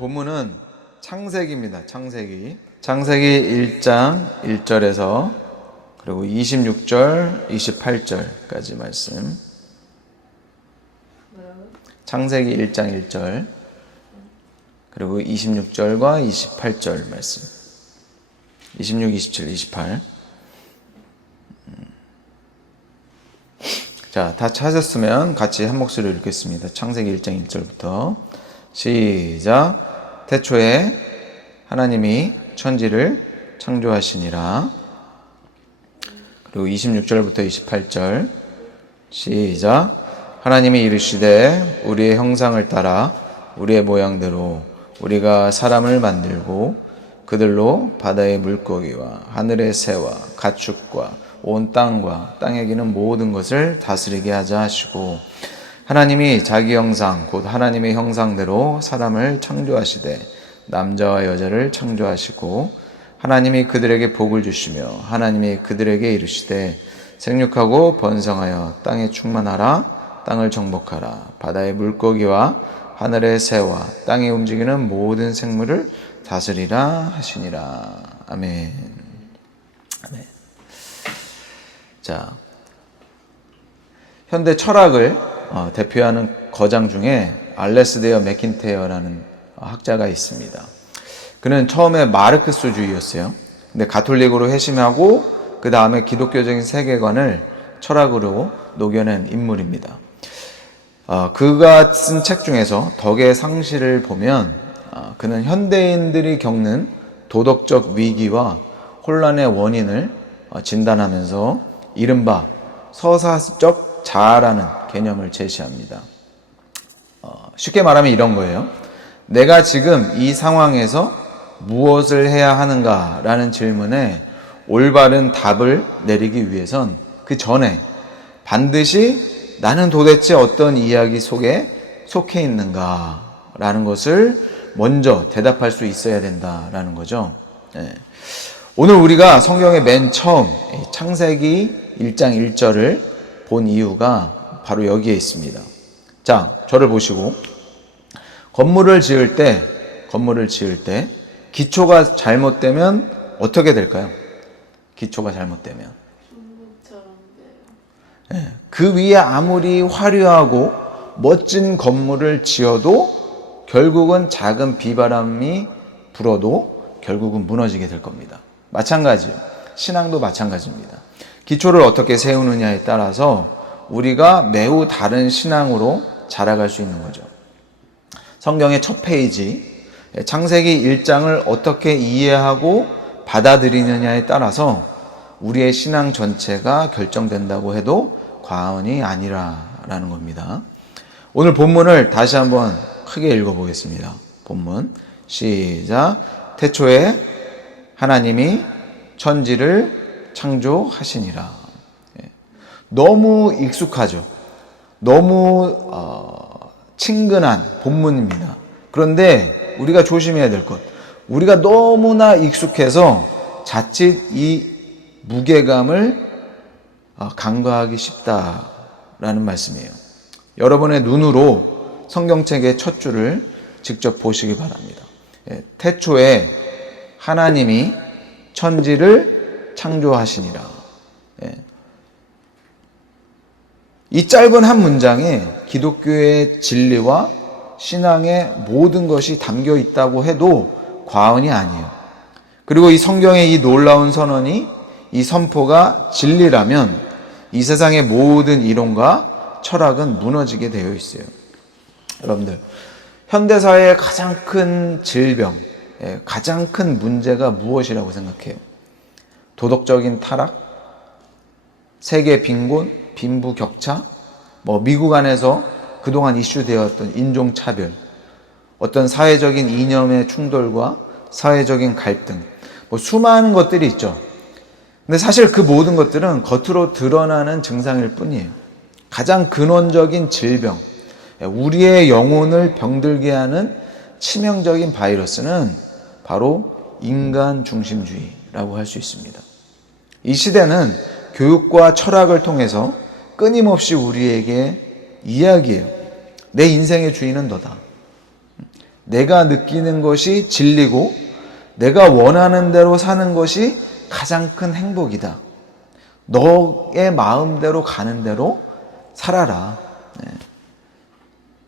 본문은 창세기입니다. 창세기 1장 1절에서 그리고 26절, 28절까지 말씀. 창세기 1장 1절 그리고 26절과 28절 말씀. 26, 27, 28. 자, 다 찾았으면 같이 한 목소리로 읽겠습니다. 창세기 1장 1절부터 시작. 태초에 하나님이 천지를 창조하시니라. 그리고 26절부터 28절 시작. 하나님이 이르시되 우리의 형상을 따라 우리의 모양대로 우리가 사람을 만들고 그들로 바다의 물고기와 하늘의 새와 가축과 온 땅과 땅에 기는 모든 것을 다스리게 하자 하시고, 하나님이 자기 형상 곧 하나님의 형상대로 사람을 창조하시되 남자와 여자를 창조하시고, 하나님이 그들에게 복을 주시며 하나님이 그들에게 이르시되 생육하고 번성하여 땅에 충만하라. 땅을 정복하라. 바다의 물고기와 하늘의 새와 땅에 움직이는 모든 생물을 다스리라 하시니라. 아멘. 아멘. 자, 현대 철학을 대표하는 거장 중에 알레스데어 맥킨테어라는 학자가 있습니다. 그는 처음에 마르크스주의였어요. 근데 가톨릭으로 회심하고 그 다음에 기독교적인 세계관을 철학으로 녹여낸 인물입니다. 그가 쓴 책 중에서 덕의 상실을 보면 그는 현대인들이 겪는 도덕적 위기와 혼란의 원인을 진단하면서 이른바 서사적 자아라는 개념을 제시합니다. 쉽게 말하면 이런 거예요. 내가 지금 이 상황에서 무엇을 해야 하는가라는 질문에 올바른 답을 내리기 위해선 그 전에 반드시 나는 도대체 어떤 이야기 속에 속해 있는가라는 것을 먼저 대답할 수 있어야 된다라는 거죠. 오늘 우리가 성경의 맨 처음 창세기 1장 1절을 본 이유가 바로 여기에 있습니다. 자, 저를 보시고 건물을 지을 때 기초가 잘못되면 어떻게 될까요? 기초가 잘못되면 그 위에 아무리 화려하고 멋진 건물을 지어도 결국은 작은 비바람이 불어도 결국은 무너지게 될 겁니다. 마찬가지요. 신앙도 마찬가지입니다. 기초를 어떻게 세우느냐에 따라서 우리가 매우 다른 신앙으로 자라갈 수 있는 거죠. 성경의 첫 페이지 창세기 1장을 어떻게 이해하고 받아들이느냐에 따라서 우리의 신앙 전체가 결정된다고 해도 과언이 아니라라는 겁니다. 오늘 본문을 다시 한번 크게 읽어보겠습니다. 본문 시작. 태초에 하나님이 천지를 창조하시니라. 너무 익숙하죠. 너무 친근한 본문입니다. 그런데 우리가 조심해야 될 것, 우리가 너무나 익숙해서 자칫 이 무게감을 간과하기 쉽다라는 말씀이에요. 여러분의 눈으로 성경책의 첫 줄을 직접 보시기 바랍니다. 태초에 하나님이 천지를 창조하시니라. 이 짧은 한 문장에 기독교의 진리와 신앙의 모든 것이 담겨 있다고 해도 과언이 아니에요. 그리고 이 성경의 이 놀라운 선언이, 이 선포가 진리라면 이 세상의 모든 이론과 철학은 무너지게 되어 있어요. 여러분들, 현대사회의 가장 큰 질병, 가장 큰 문제가 무엇이라고 생각해요? 도덕적인 타락, 세계 빈곤, 빈부격차, 미국 안에서 그동안 이슈되었던 인종차별, 어떤 사회적인 이념의 충돌과 사회적인 갈등, 수많은 것들이 있죠. 근데 사실 그 모든 것들은 겉으로 드러나는 증상일 뿐이에요. 가장 근원적인 질병, 우리의 영혼을 병들게 하는 치명적인 바이러스는 바로 인간 중심주의라고 할 수 있습니다. 이 시대는 교육과 철학을 통해서 끊임없이 우리에게 이야기해요. 내 인생의 주인은 너다. 내가 느끼는 것이 진리고 내가 원하는 대로 사는 것이 가장 큰 행복이다. 너의 마음대로 가는 대로 살아라.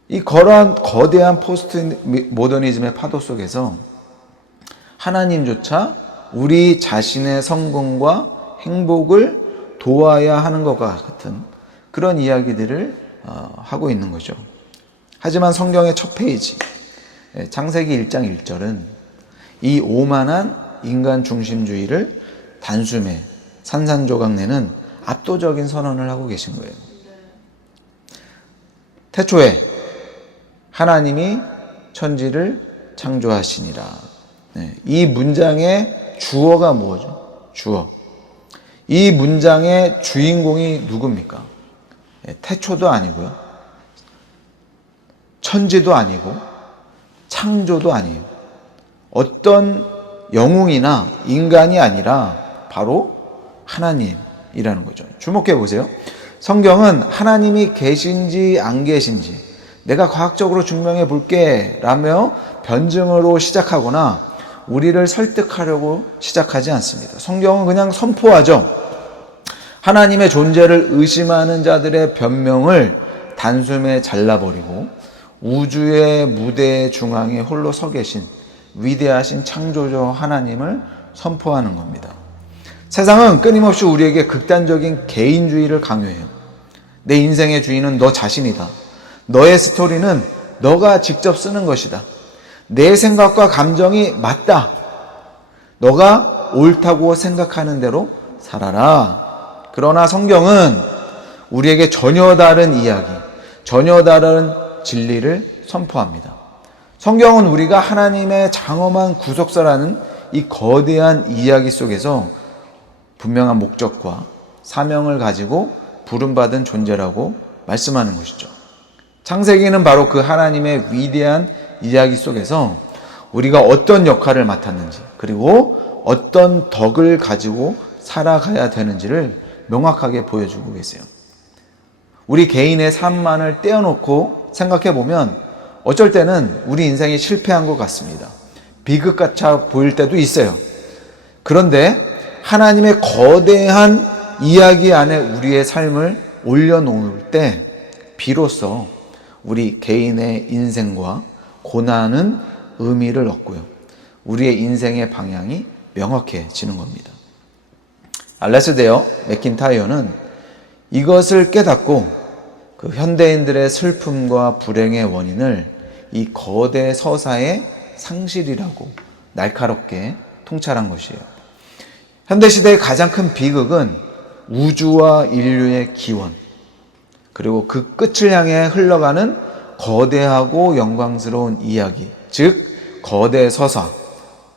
이 거대한 포스트 모더니즘의 파도 속에서 하나님조차 우리 자신의 성공과 행복을 도와야 하는 것과 같은 그런 이야기들을 하고 있는 거죠. 하지만 성경의 첫 페이지 창세기 1장 1절은 이 오만한 인간 중심주의를 단숨에 산산조각 내는 압도적인 선언을 하고 계신 거예요. 태초에 하나님이 천지를 창조하시니라. 이 문장의 주어가 뭐죠? 주어. 이 문장의 주인공이 누굽니까? 태초도 아니고요. 천지도 아니고 창조도 아니에요. 어떤 영웅이나 인간이 아니라 바로 하나님이라는 거죠. 주목해 보세요. 성경은 하나님이 계신지 안 계신지 내가 과학적으로 증명해 볼게 라며 변증으로 시작하거나 우리를 설득하려고 시작하지 않습니다. 성경은 그냥 선포하죠. 하나님의 존재를 의심하는 자들의 변명을 단숨에 잘라버리고 우주의 무대 중앙에 홀로 서 계신 위대하신 창조주 하나님을 선포하는 겁니다. 세상은 끊임없이 우리에게 극단적인 개인주의를 강요해요. 내 인생의 주인은 너 자신이다. 너의 스토리는 너가 직접 쓰는 것이다. 내 생각과 감정이 맞다. 너가 옳다고 생각하는 대로 살아라. 그러나 성경은 우리에게 전혀 다른 이야기, 전혀 다른 진리를 선포합니다. 성경은 우리가 하나님의 장엄한 구속사라는 이 거대한 이야기 속에서 분명한 목적과 사명을 가지고 부름받은 존재라고 말씀하는 것이죠. 창세기는 바로 그 하나님의 위대한 이야기 속에서 우리가 어떤 역할을 맡았는지 그리고 어떤 덕을 가지고 살아가야 되는지를 명확하게 보여주고 계세요. 우리 개인의 삶만을 떼어놓고 생각해보면 어쩔 때는 우리 인생이 실패한 것 같습니다. 비극같이 보일 때도 있어요. 그런데 하나님의 거대한 이야기 안에 우리의 삶을 올려놓을 때 비로소 우리 개인의 인생과 고난은 의미를 얻고요. 우리의 인생의 방향이 명확해지는 겁니다. 알래스데어 맥킨타이어는 이것을 깨닫고 그 현대인들의 슬픔과 불행의 원인을 이 거대 서사의 상실이라고 날카롭게 통찰한 것이에요. 현대시대의 가장 큰 비극은 우주와 인류의 기원, 그리고 그 끝을 향해 흘러가는 거대하고 영광스러운 이야기, 즉 거대 서사,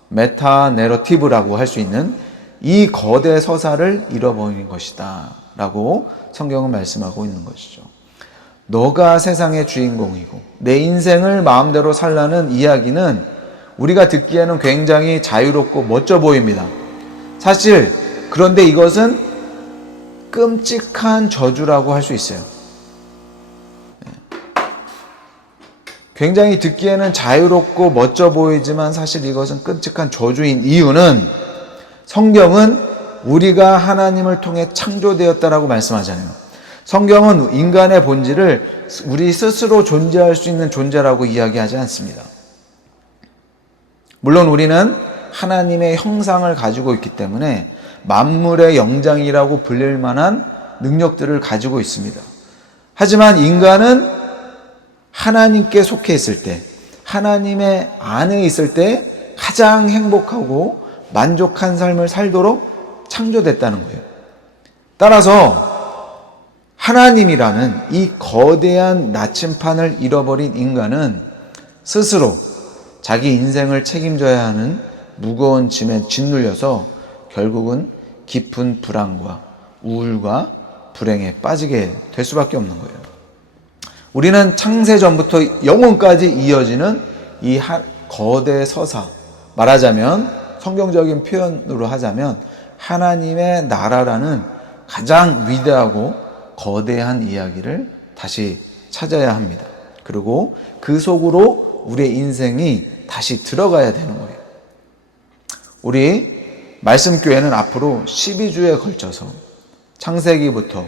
메타 내러티브라고 할 수 있는 이 거대 서사를 잃어버린 것이다 라고 성경은 말씀하고 있는 것이죠. 너가 세상의 주인공이고 내 인생을 마음대로 살라는 이야기는 우리가 듣기에는 굉장히 자유롭고 멋져 보입니다. 사실 그런데 이것은 끔찍한 저주라고 할 수 있어요. 굉장히 듣기에는 자유롭고 멋져 보이지만 사실 이것은 끔찍한 저주인 이유는 성경은 우리가 하나님을 통해 창조되었다라고 말씀하잖아요. 성경은 인간의 본질을 우리 스스로 존재할 수 있는 존재라고 이야기하지 않습니다. 물론 우리는 하나님의 형상을 가지고 있기 때문에 만물의 영장이라고 불릴 만한 능력들을 가지고 있습니다. 하지만 인간은 하나님께 속해 있을 때, 하나님의 안에 있을 때 가장 행복하고 만족한 삶을 살도록 창조됐다는 거예요. 따라서 하나님이라는 이 거대한 나침판을 잃어버린 인간은 스스로 자기 인생을 책임져야 하는 무거운 짐에 짓눌려서 결국은 깊은 불안과 우울과 불행에 빠지게 될 수밖에 없는 거예요. 우리는 창세전부터 영원까지 이어지는 이 거대 서사, 말하자면 성경적인 표현으로 하자면 하나님의 나라라는 가장 위대하고 거대한 이야기를 다시 찾아야 합니다. 그리고 그 속으로 우리의 인생이 다시 들어가야 되는 거예요. 우리 말씀교회는 앞으로 12주에 걸쳐서 창세기부터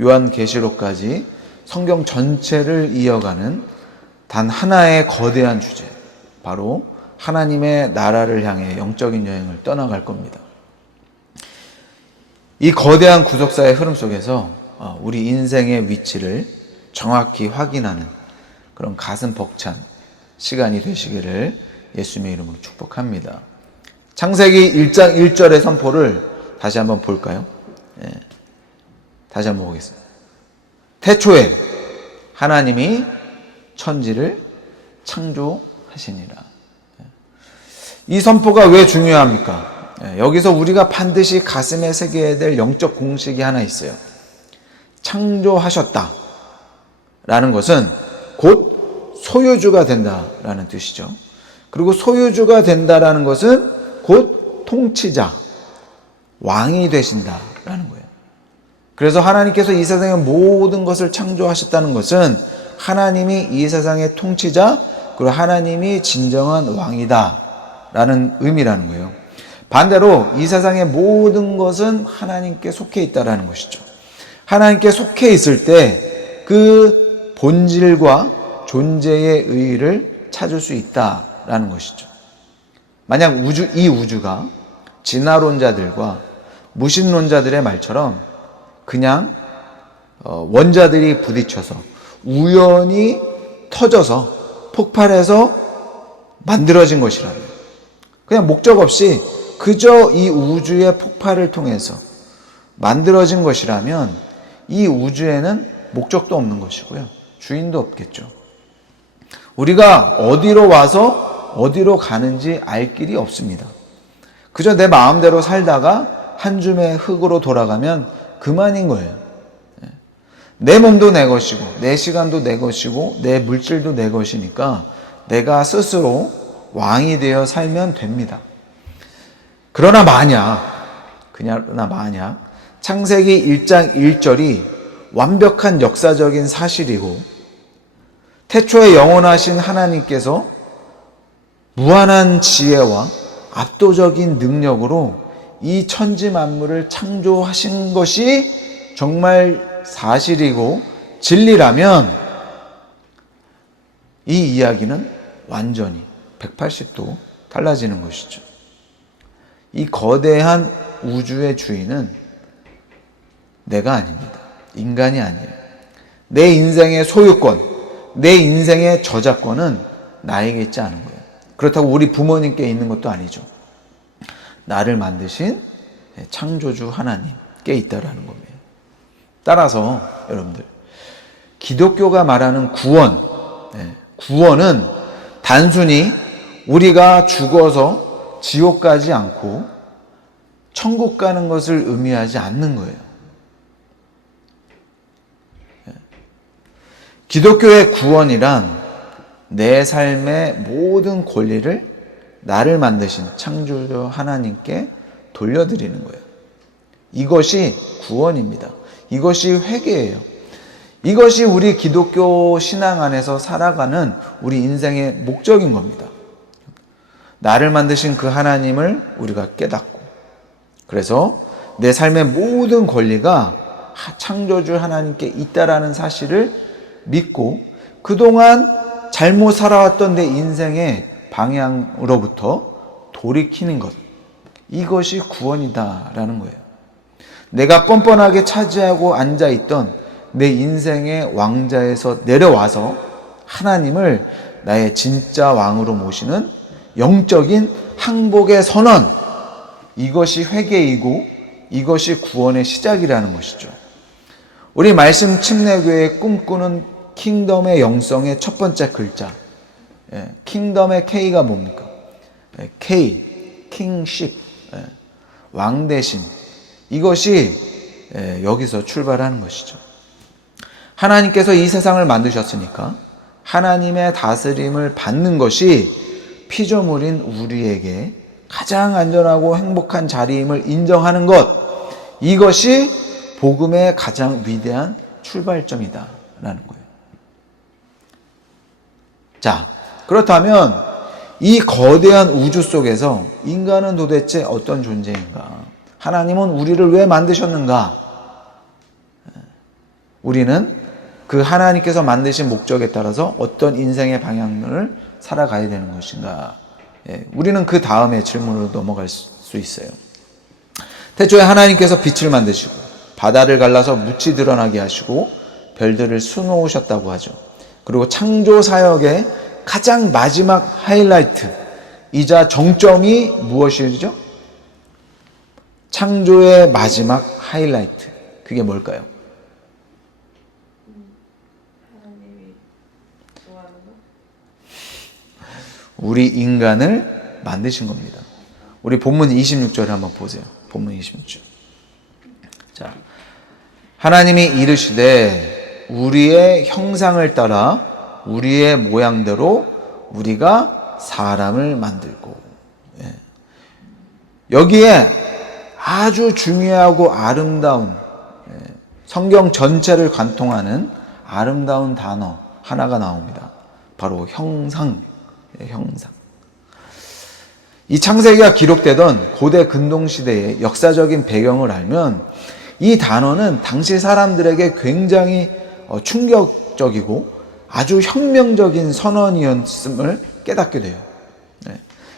요한계시록까지 성경 전체를 이어가는 단 하나의 거대한 주제, 바로 하나님의 나라를 향해 영적인 여행을 떠나갈 겁니다. 이 거대한 구속사의 흐름 속에서 우리 인생의 위치를 정확히 확인하는 그런 가슴 벅찬 시간이 되시기를 예수님의 이름으로 축복합니다. 창세기 1장 1절의 선포를 다시 한번 볼까요? 다시 한번 보겠습니다. 태초에 하나님이 천지를 창조하시니라. 이 선포가 왜 중요합니까? 여기서 우리가 반드시 가슴에 새겨야 될 영적 공식이 하나 있어요. 창조하셨다 라는 것은 곧 소유주가 된다라는 뜻이죠. 그리고 소유주가 된다라는 것은 곧 통치자, 왕이 되신다라는 거예요. 그래서 하나님께서 이 세상의 모든 것을 창조하셨다는 것은 하나님이 이 세상의 통치자, 그리고 하나님이 진정한 왕이다라는 의미라는 거예요. 반대로 이 세상의 모든 것은 하나님께 속해 있다라는 것이죠. 하나님께 속해 있을 때 그 본질과 존재의 의의를 찾을 수 있다라는 것이죠. 만약 이 우주가 진화론자들과 무신론자들의 말처럼 그냥 원자들이 부딪혀서 우연히 터져서 폭발해서 만들어진 것이라면, 그냥 목적 없이 그저 이 우주의 폭발을 통해서 만들어진 것이라면 이 우주에는 목적도 없는 것이고요. 주인도 없겠죠. 우리가 어디로 와서 어디로 가는지 알 길이 없습니다. 그저 내 마음대로 살다가 한 줌의 흙으로 돌아가면 그만인 거예요. 내 몸도 내 것이고 내 시간도 내 것이고 내 물질도 내 것이니까 내가 스스로 왕이 되어 살면 됩니다. 그러나 만약 창세기 1장 1절이 완벽한 역사적인 사실이고 태초에 영원하신 하나님께서 무한한 지혜와 압도적인 능력으로 이 천지 만물을 창조하신 것이 정말 사실이고 진리라면 이 이야기는 완전히 180도 달라지는 것이죠. 이 거대한 우주의 주인은 내가 아닙니다. 인간이 아니에요. 내 인생의 소유권, 내 인생의 저작권은 나에게 있지 않은 거예요. 그렇다고 우리 부모님께 있는 것도 아니죠. 나를 만드신 창조주 하나님께 있다라는 겁니다. 따라서 여러분들, 기독교가 말하는 구원은 단순히 우리가 죽어서 지옥 가지 않고 천국 가는 것을 의미하지 않는 거예요. 기독교의 구원이란 내 삶의 모든 권리를 나를 만드신 창조주 하나님께 돌려드리는 거예요. 이것이 구원입니다. 이것이 회개예요. 이것이 우리 기독교 신앙 안에서 살아가는 우리 인생의 목적인 겁니다. 나를 만드신 그 하나님을 우리가 깨닫고, 그래서 내 삶의 모든 권리가 창조주 하나님께 있다라는 사실을 믿고 그동안 잘못 살아왔던 내 인생의 방향으로부터 돌이키는 것, 이것이 구원이다라는 거예요. 내가 뻔뻔하게 차지하고 앉아있던 내 인생의 왕자에서 내려와서 하나님을 나의 진짜 왕으로 모시는 영적인 항복의 선언, 이것이 회개이고 이것이 구원의 시작이라는 것이죠. 우리 말씀 침례교회의 꿈꾸는 킹덤의 영성의 첫 번째 글자, 킹덤의 K가 뭡니까? K, 킹십, 왕대심. 이것이 여기서 출발하는 것이죠. 하나님께서 이 세상을 만드셨으니까 하나님의 다스림을 받는 것이 피조물인 우리에게 가장 안전하고 행복한 자리임을 인정하는 것, 이것이 복음의 가장 위대한 출발점이다라는 거예요. 자, 그렇다면 이 거대한 우주 속에서 인간은 도대체 어떤 존재인가? 하나님은 우리를 왜 만드셨는가? 우리는 그 하나님께서 만드신 목적에 따라서 어떤 인생의 방향을 살아가야 되는 것인가? 우리는 그 다음에 질문으로 넘어갈 수 있어요. 태초에 하나님께서 빛을 만드시고 바다를 갈라서 묻히 드러나게 하시고 별들을 수놓으셨다고 하죠. 그리고 창조 사역의 가장 마지막 하이라이트이자 정점이 무엇이죠? 창조의 마지막 하이라이트. 그게 뭘까요? 우리 인간을 만드신 겁니다. 우리 본문 26절을 한번 보세요. 본문 26절. 자, 하나님이 이르시되 우리의 형상을 따라 우리의 모양대로 우리가 사람을 만들고. 여기에 아주 중요하고 아름다운 성경 전체를 관통하는 아름다운 단어 하나가 나옵니다. 바로 형상. 형상. 이 창세기가 기록되던 고대 근동시대의 역사적인 배경을 알면 이 단어는 당시 사람들에게 굉장히 충격적이고 아주 혁명적인 선언이었음을 깨닫게 돼요.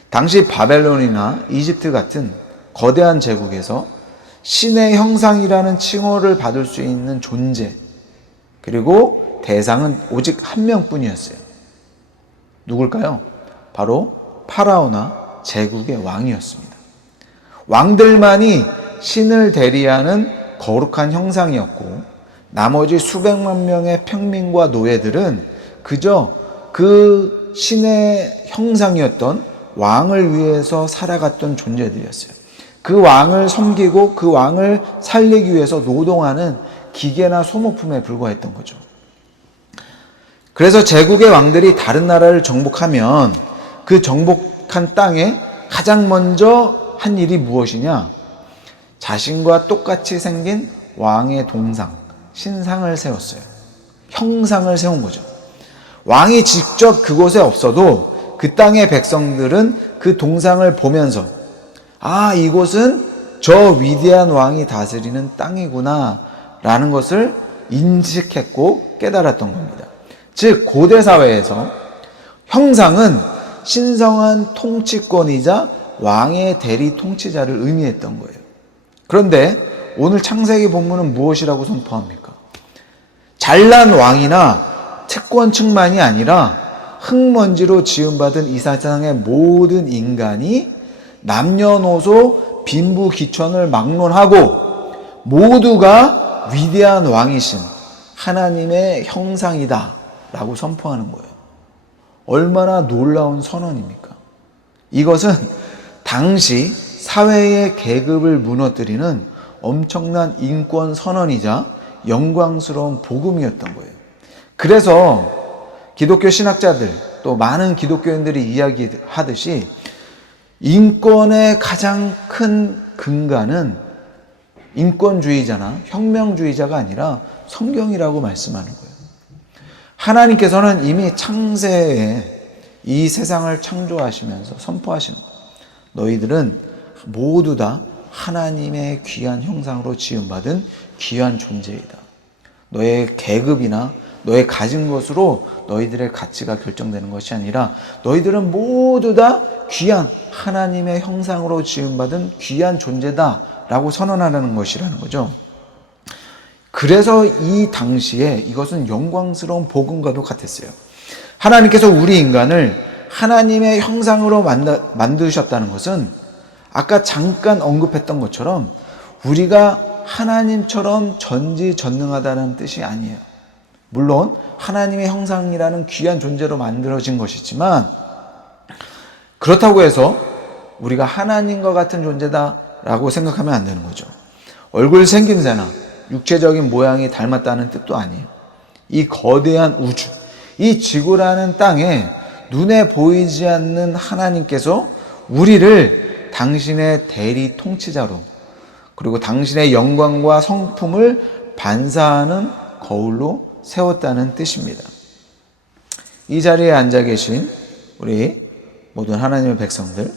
당시 바벨론이나 이집트 같은 거대한 제국에서 신의 형상이라는 칭호를 받을 수 있는 존재, 그리고 대상은 오직 한 명뿐이었어요. 누굴까요? 바로 파라오나 제국의 왕이었습니다. 왕들만이 신을 대리하는 거룩한 형상이었고 나머지 수백만 명의 평민과 노예들은 그저 그 신의 형상이었던 왕을 위해서 살아갔던 존재들이었어요. 그 왕을 섬기고 그 왕을 살리기 위해서 노동하는 기계나 소모품에 불과했던 거죠. 그래서 제국의 왕들이 다른 나라를 정복하면 그 정복한 땅에 가장 먼저 한 일이 무엇이냐? 자신과 똑같이 생긴 왕의 동상, 신상을 세웠어요. 형상을 세운 거죠. 왕이 직접 그곳에 없어도 그 땅의 백성들은 그 동상을 보면서 아, 이곳은 저 위대한 왕이 다스리는 땅이구나 라는 것을 인식했고 깨달았던 겁니다. 즉 고대 사회에서 형상은 신성한 통치권이자 왕의 대리 통치자를 의미했던 거예요. 그런데 오늘 창세기 본문은 무엇이라고 선포합니까? 잘난 왕이나 채권층만이 아니라 흙먼지로 지음받은 이 세상의 모든 인간이 남녀노소 빈부귀천을 막론하고 모두가 위대한 왕이신 하나님의 형상이다 라고 선포하는 거예요. 얼마나 놀라운 선언입니까? 이것은 당시 사회의 계급을 무너뜨리는 엄청난 인권 선언이자 영광스러운 복음이었던 거예요. 그래서 기독교 신학자들 또 많은 기독교인들이 이야기하듯이 인권의 가장 큰 근간은 인권주의자나 혁명주의자가 아니라 성경이라고 말씀하는 거예요. 하나님께서는 이미 창세에 이 세상을 창조하시면서 선포하시는 거예요. 너희들은 모두 다 하나님의 귀한 형상으로 지음받은 귀한 존재이다. 너의 계급이나 너의 가진 것으로 너희들의 가치가 결정되는 것이 아니라 너희들은 모두 다 귀한 하나님의 형상으로 지음받은 귀한 존재다 라고 선언하라는 것이라는 거죠. 그래서 이 당시에 이것은 영광스러운 복음과도 같았어요. 하나님께서 우리 인간을 하나님의 형상으로 만드셨다는 것은 아까 잠깐 언급했던 것처럼 우리가 하나님처럼 전지전능하다는 뜻이 아니에요. 물론 하나님의 형상이라는 귀한 존재로 만들어진 것이지만 그렇다고 해서 우리가 하나님과 같은 존재다라고 생각하면 안 되는 거죠. 얼굴 생김새나 육체적인 모양이 닮았다는 뜻도 아니에요. 이 거대한 우주, 이 지구라는 땅에 눈에 보이지 않는 하나님께서 우리를 당신의 대리 통치자로 그리고 당신의 영광과 성품을 반사하는 거울로 세웠다는 뜻입니다. 이 자리에 앉아 계신 우리 모든 하나님의 백성들,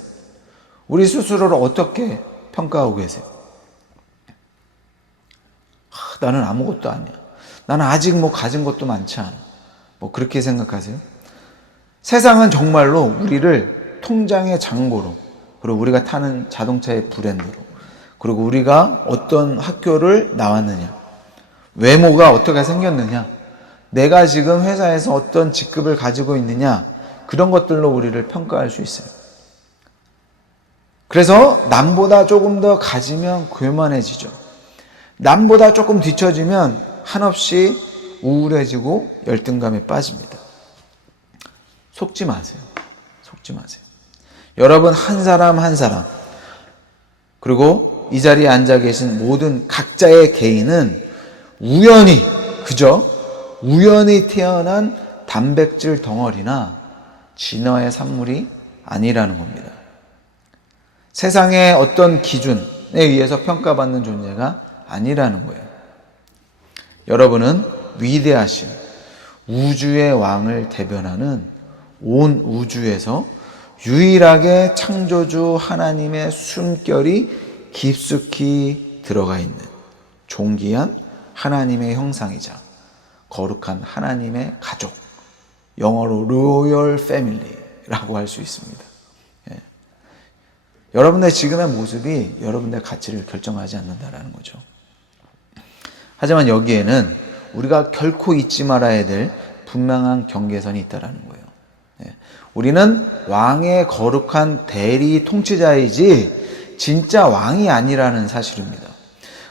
우리 스스로를 어떻게 평가하고 계세요? 나는 아무것도 아니야. 나는 아직 가진 것도 많지 않아. 그렇게 생각하세요? 세상은 정말로 우리를 통장의 잔고로, 그리고 우리가 타는 자동차의 브랜드로, 그리고 우리가 어떤 학교를 나왔느냐, 외모가 어떻게 생겼느냐, 내가 지금 회사에서 어떤 직급을 가지고 있느냐, 그런 것들로 우리를 평가할 수 있어요. 그래서 남보다 조금 더 가지면 교만해지죠. 남보다 조금 뒤처지면 한없이 우울해지고 열등감에 빠집니다. 속지 마세요. 속지 마세요. 여러분 한 사람 한 사람, 그리고 이 자리에 앉아 계신 모든 각자의 개인은 우연히, 그저 우연히 태어난 단백질 덩어리나 진화의 산물이 아니라는 겁니다. 세상의 어떤 기준에 의해서 평가받는 존재가 아니라는 거예요. 여러분은 위대하신 우주의 왕을 대변하는 온 우주에서 유일하게 창조주 하나님의 숨결이 깊숙이 들어가 있는 존귀한 하나님의 형상이자 거룩한 하나님의 가족, 영어로 로열 패밀리라고 할 수 있습니다. 여러분의 지금의 모습이 여러분의 가치를 결정하지 않는다는 거죠. 하지만 여기에는 우리가 결코 잊지 말아야 될 분명한 경계선이 있다는 거예요. 우리는 왕의 거룩한 대리 통치자이지 진짜 왕이 아니라는 사실입니다.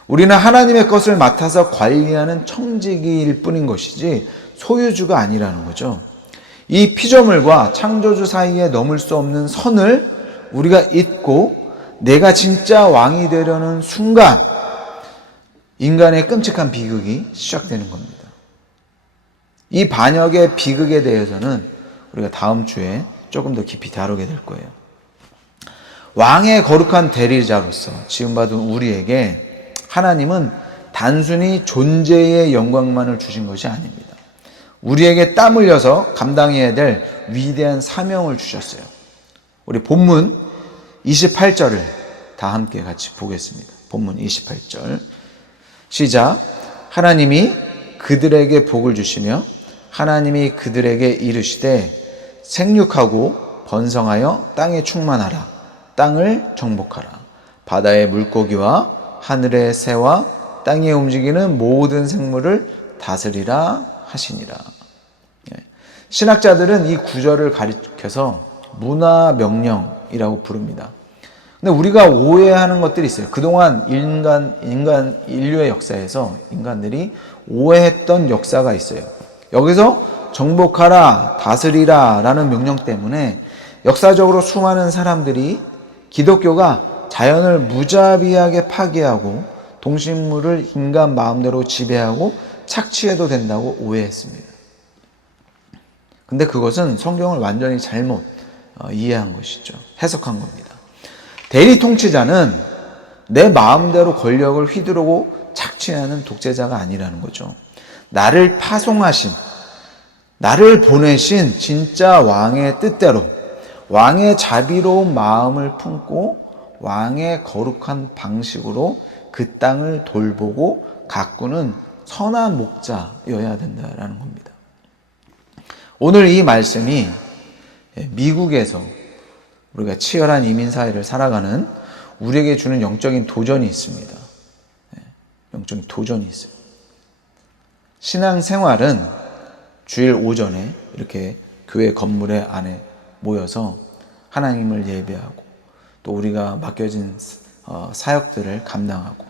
우리는 하나님의 것을 맡아서 관리하는 청지기일 뿐인 것이지 소유주가 아니라는 거죠. 이 피조물과 창조주 사이에 넘을 수 없는 선을 우리가 잊고 내가 진짜 왕이 되려는 순간 인간의 끔찍한 비극이 시작되는 겁니다. 이 반역의 비극에 대해서는 우리가 다음 주에 조금 더 깊이 다루게 될 거예요. 왕의 거룩한 대리자로서 지음받은 우리에게 하나님은 단순히 존재의 영광만을 주신 것이 아닙니다. 우리에게 땀 흘려서 감당해야 될 위대한 사명을 주셨어요. 우리 본문 28절을 다 함께 같이 보겠습니다. 본문 28절 시작. 하나님이 그들에게 복을 주시며 하나님이 그들에게 이르시되 생육하고 번성하여 땅에 충만하라. 땅을 정복하라. 바다의 물고기와 하늘의 새와 땅에 움직이는 모든 생물을 다스리라 하시니라. 신학자들은 이 구절을 가리켜서 문화 명령이라고 부릅니다. 근데 우리가 오해하는 것들이 있어요. 그동안 인류의 역사에서 인간들이 오해했던 역사가 있어요. 여기서 정복하라, 다스리라 라는 명령 때문에 역사적으로 수많은 사람들이 기독교가 자연을 무자비하게 파괴하고 동식물을 인간 마음대로 지배하고 착취해도 된다고 오해했습니다. 근데 그것은 성경을 완전히 잘못 이해한 것이죠. 해석한 겁니다. 대리 통치자는 내 마음대로 권력을 휘두르고 착취하는 독재자가 아니라는 거죠. 나를 파송하신, 나를 보내신 진짜 왕의 뜻대로 왕의 자비로운 마음을 품고 왕의 거룩한 방식으로 그 땅을 돌보고 가꾸는 선한 목자여야 된다는 겁니다. 오늘 이 말씀이 미국에서 우리가 치열한 이민사회를 살아가는 우리에게 주는 영적인 도전이 있습니다. 영적인 도전이 있어요. 신앙생활은 주일 오전에 이렇게 교회 건물의 안에 모여서 하나님을 예배하고 또 우리가 맡겨진 사역들을 감당하고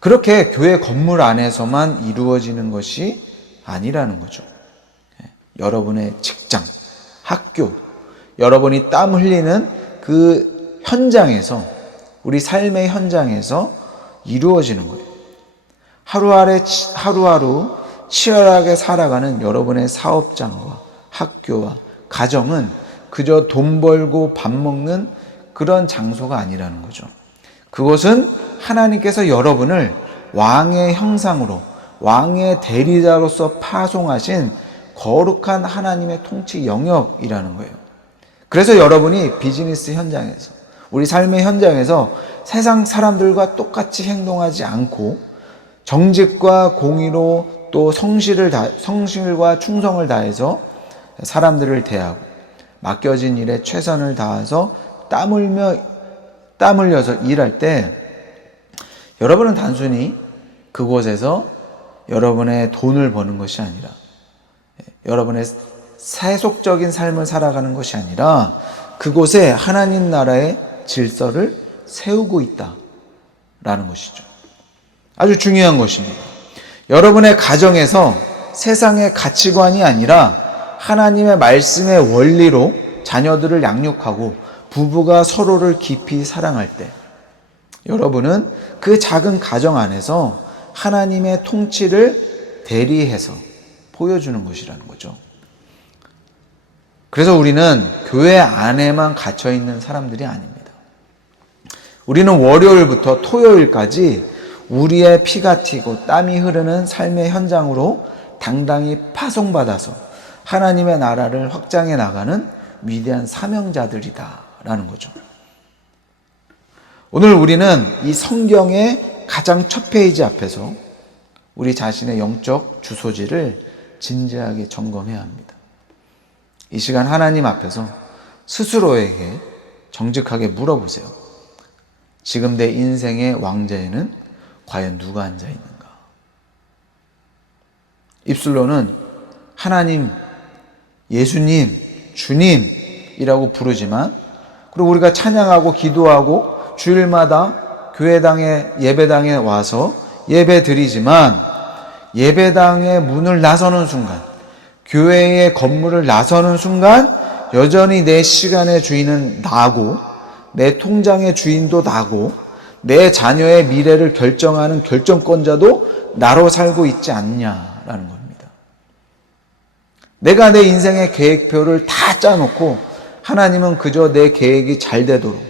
그렇게 교회 건물 안에서만 이루어지는 것이 아니라는 거죠. 여러분의 직장, 학교, 여러분이 땀 흘리는 그 현장에서, 우리 삶의 현장에서 이루어지는 거예요. 하루하루 치열하게 살아가는 여러분의 사업장과 학교와 가정은 그저 돈 벌고 밥 먹는 그런 장소가 아니라는 거죠. 그것은 하나님께서 여러분을 왕의 형상으로, 왕의 대리자로서 파송하신 거룩한 하나님의 통치 영역이라는 거예요. 그래서 여러분이 비즈니스 현장에서, 우리 삶의 현장에서 세상 사람들과 똑같이 행동하지 않고 정직과 공의로 또 성실과 충성을 다해서 사람들을 대하고 맡겨진 일에 최선을 다해서 땀 흘려서 일할 때 여러분은 단순히 그곳에서 여러분의 돈을 버는 것이 아니라 여러분의 세속적인 삶을 살아가는 것이 아니라 그곳에 하나님 나라의 질서를 세우고 있다라는 것이죠. 아주 중요한 것입니다. 여러분의 가정에서 세상의 가치관이 아니라 하나님의 말씀의 원리로 자녀들을 양육하고 부부가 서로를 깊이 사랑할 때 여러분은 그 작은 가정 안에서 하나님의 통치를 대리해서 보여주는 것이라는 거죠. 그래서 우리는 교회 안에만 갇혀 있는 사람들이 아닙니다. 우리는 월요일부터 토요일까지 우리의 피가 튀고 땀이 흐르는 삶의 현장으로 당당히 파송받아서 하나님의 나라를 확장해 나가는 위대한 사명자들이다라는 거죠. 오늘 우리는 이 성경의 가장 첫 페이지 앞에서 우리 자신의 영적 주소지를 진지하게 점검해야 합니다. 이 시간 하나님 앞에서 스스로에게 정직하게 물어보세요. 지금 내 인생의 왕좌에는 과연 누가 앉아 있는가? 입술로는 하나님, 예수님, 주님이라고 부르지만, 그리고 우리가 찬양하고 기도하고 주일마다 교회당에 예배당에 와서 예배 드리지만 예배당의 문을 나서는 순간, 교회의 건물을 나서는 순간 여전히 내 시간의 주인은 나고 내 통장의 주인도 나고 내 자녀의 미래를 결정하는 결정권자도 나로 살고 있지 않냐라는 겁니다. 내가 내 인생의 계획표를 다 짜놓고 하나님은 그저 내 계획이 잘 되도록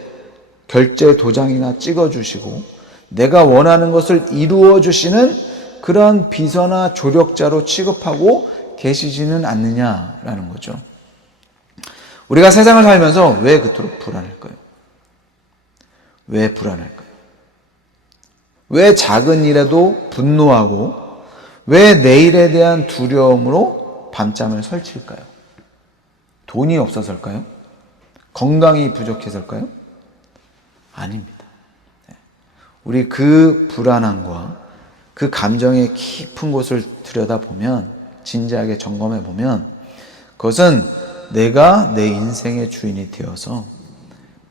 결제 도장이나 찍어주시고 내가 원하는 것을 이루어주시는 그런 비서나 조력자로 취급하고 계시지는 않느냐라는 거죠. 우리가 세상을 살면서 왜 그토록 불안할까요? 왜 불안할까요? 왜 작은 일에도 분노하고 왜 내일에 대한 두려움으로 밤잠을 설칠까요? 돈이 없어서일까요? 건강이 부족해서일까요? 아닙니다. 우리 그 불안함과 그 감정의 깊은 곳을 들여다보면, 진지하게 점검해 보면 그것은 내가 내 인생의 주인이 되어서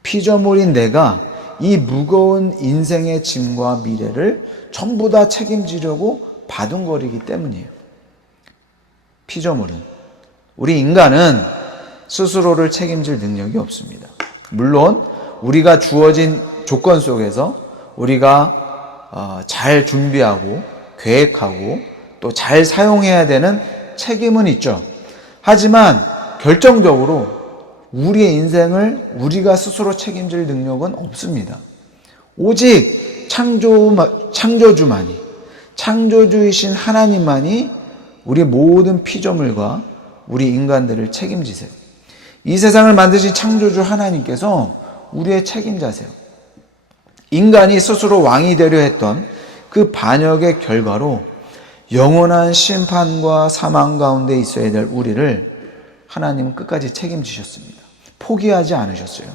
피조물인 내가 이 무거운 인생의 짐과 미래를 전부 다 책임지려고 바둥거리기 때문이에요. 피조물은, 우리 인간은 스스로를 책임질 능력이 없습니다. 물론 우리가 주어진 조건 속에서 우리가 잘 준비하고 계획하고 또 잘 사용해야 되는 책임은 있죠. 하지만 결정적으로 우리의 인생을 우리가 스스로 책임질 능력은 없습니다. 오직 창조주만이, 창조주이신 하나님만이 우리 모든 피조물과 우리 인간들을 책임지세요. 이 세상을 만드신 창조주 하나님께서 우리의 책임자세요. 인간이 스스로 왕이 되려 했던 그 반역의 결과로 영원한 심판과 사망 가운데 있어야 될 우리를 하나님은 끝까지 책임지셨습니다. 포기하지 않으셨어요.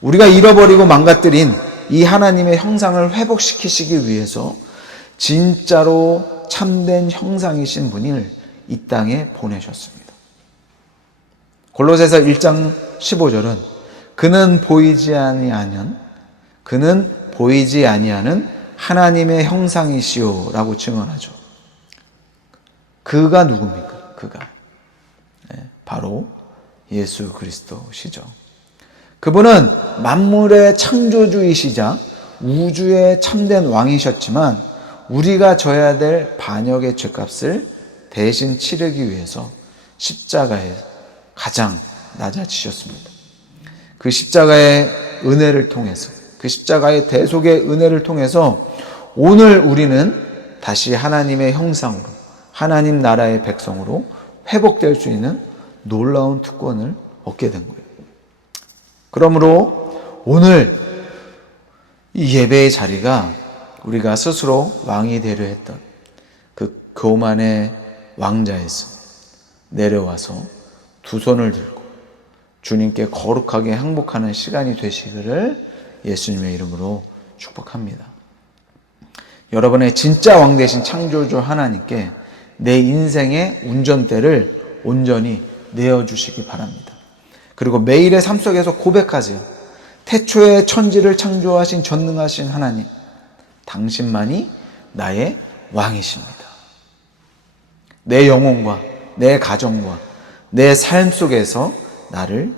우리가 잃어버리고 망가뜨린 이 하나님의 형상을 회복시키시기 위해서 진짜로 참된 형상이신 분을 이 땅에 보내셨습니다. 골로새서 1장 15절은 그는 보이지 아니하는 하나님의 형상이시오 라고 증언하죠. 그가 누굽니까? 그가 바로 예수 그리스도시죠. 그분은 만물의 창조주이시자 우주의 참된 왕이셨지만 우리가 져야 될 반역의 죄값을 대신 치르기 위해서 십자가에 가장 낮아지셨습니다. 그 십자가의 은혜를 통해서, 그 십자가의 대속의 은혜를 통해서 오늘 우리는 다시 하나님의 형상으로, 하나님 나라의 백성으로 회복될 수 있는 놀라운 특권을 얻게 된 거예요. 그러므로 오늘 이 예배의 자리가 우리가 스스로 왕이 되려 했던 그 교만의 왕자에서 내려와서 두 손을 들고 주님께 거룩하게 항복하는 시간이 되시기를 예수님의 이름으로 축복합니다. 여러분의 진짜 왕 되신 창조주 하나님께 내 인생의 운전대를 온전히 내어주시기 바랍니다. 그리고 매일의 삶 속에서 고백하세요. 태초에 천지를 창조하신 전능하신 하나님, 당신만이 나의 왕이십니다. 내 영혼과 내 가정과 내 삶 속에서 나를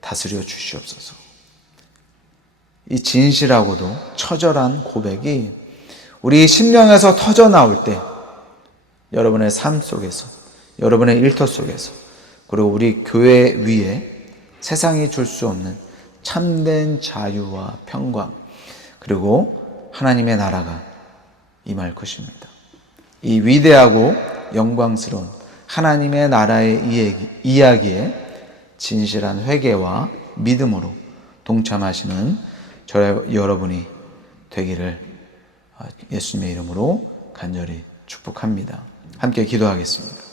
다스려 주시옵소서. 이 진실하고도 처절한 고백이 우리 심령에서 터져 나올 때 여러분의 삶 속에서, 여러분의 일터 속에서, 그리고 우리 교회 위에 세상이 줄 수 없는 참된 자유와 평강, 그리고 하나님의 나라가 임할 것입니다. 이 위대하고 영광스러운 하나님의 나라의 이야기에 진실한 회개와 믿음으로 동참하시는 저 여러분이 되기를 예수님의 이름으로 간절히 축복합니다. 함께 기도하겠습니다.